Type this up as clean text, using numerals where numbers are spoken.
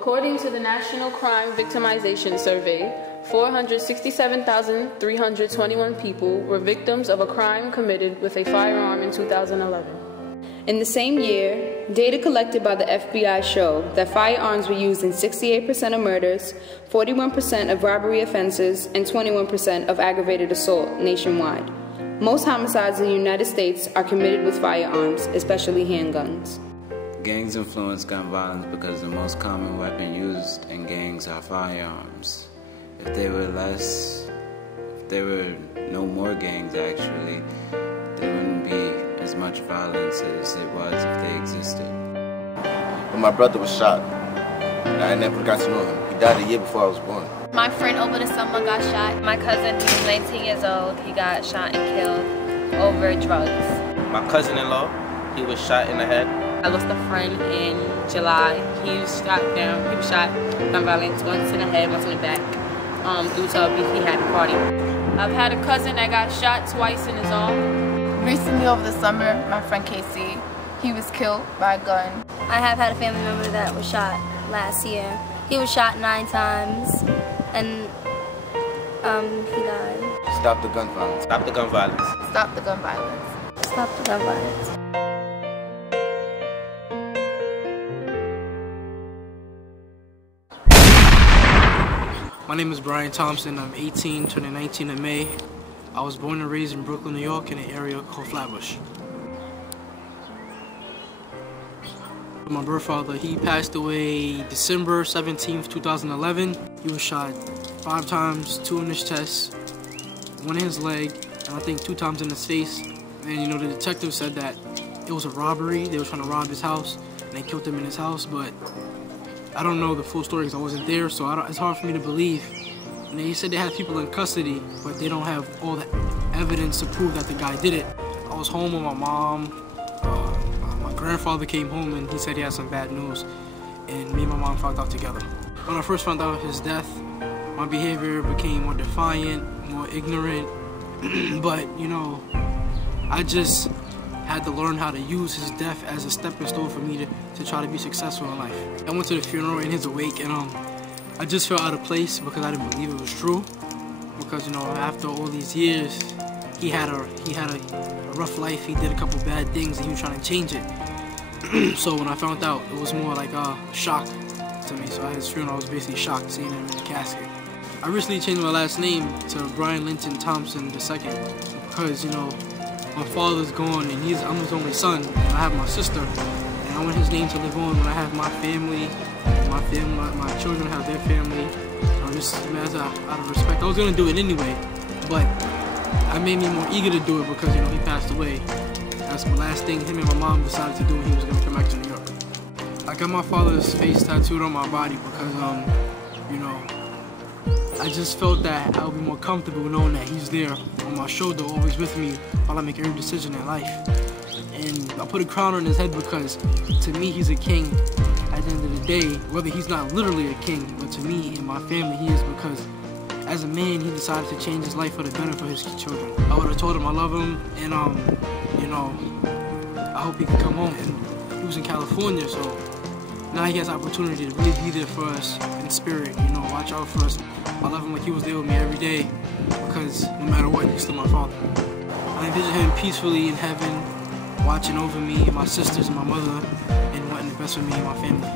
According to the National Crime Victimization Survey, 467,321 people were victims of a crime committed with a firearm in 2011. In the same year, data collected by the FBI show that firearms were used in 68% of murders, 41% of robbery offenses, and 21% of aggravated assault nationwide. Most homicides in the United States are committed with firearms, especially handguns. Gangs influence gun violence because the most common weapon used in gangs are firearms. If there were no more gangs actually, there wouldn't be as much violence as it was if they existed. When my brother was shot, I never got to know him. He died a year before I was born. My friend over the summer got shot. My cousin, he was 19 years old. He got shot and killed over drugs. My cousin-in-law, he was shot in the head. I lost a friend in July. He was shot down. He was shot, gun violence, once in the head, once in the back, due to a beef he had at a party. I've had a cousin that got shot twice in his arm. Recently over the summer, my friend Casey, he was killed by a gun. I have had a family member that was shot last year. He was shot 9 times and he died. Stop the gun violence. Stop the gun violence. Stop the gun violence. Stop the gun violence. My name is Brian Thompson. I'm 18, turning 19 in May. I was born and raised in Brooklyn, New York, in an area called Flatbush. My birth father, he passed away December 17th, 2011. He was shot 5 times, 2 in his chest, 1 in his leg, and I think 2 times in his face. And you know, the detective said that it was a robbery. They were trying to rob his house, and they killed him in his house, but I don't know the full story because I wasn't there, so it's hard for me to believe. And they said they had people in custody, but they don't have all the evidence to prove that the guy did it. I was home with my mom. My grandfather came home and he said he had some bad news, and me and my mom found out together. When I first found out his death, my behavior became more defiant, more ignorant, but you know, I just had to learn how to use his death as a stepping stone for me to try to be successful in life. I went to the funeral in his wake, and I just felt out of place because I didn't believe it was true. Because you know, after all these years, he had a rough life. He did a couple bad things, and he was trying to change it. So when I found out, it was more like a shock to me. So at his funeral, I was basically shocked seeing him in the casket. I recently changed my last name to Brian Linton Thompson II because you know, my father's gone, and I'm his only son, and I have my sister, and I want his name to live on when I have my family. My children have their family. Just as out of respect, I was gonna do it anyway, but I made me more eager to do it because you know he passed away. That's the last thing him and my mom decided to do when he was gonna come back to New York. I got my father's face tattooed on my body because you know, I just felt that I would be more comfortable knowing that he's there on my shoulder, always with me while I make every decision in life. And I put a crown on his head because to me he's a king. At the end of the day, whether he's not literally a king, but to me and my family he is, because as a man he decided to change his life for the better for his children. I would have told him I love him, and you know, I hope he can come home. And he was in California, so now he has the opportunity to really be there for us in spirit, you know, watch out for us. I love him like he was there with me every day, because no matter what, he's still my father. I envision him peacefully in heaven, watching over me and my sisters and my mother, and wanting the best for me and my family.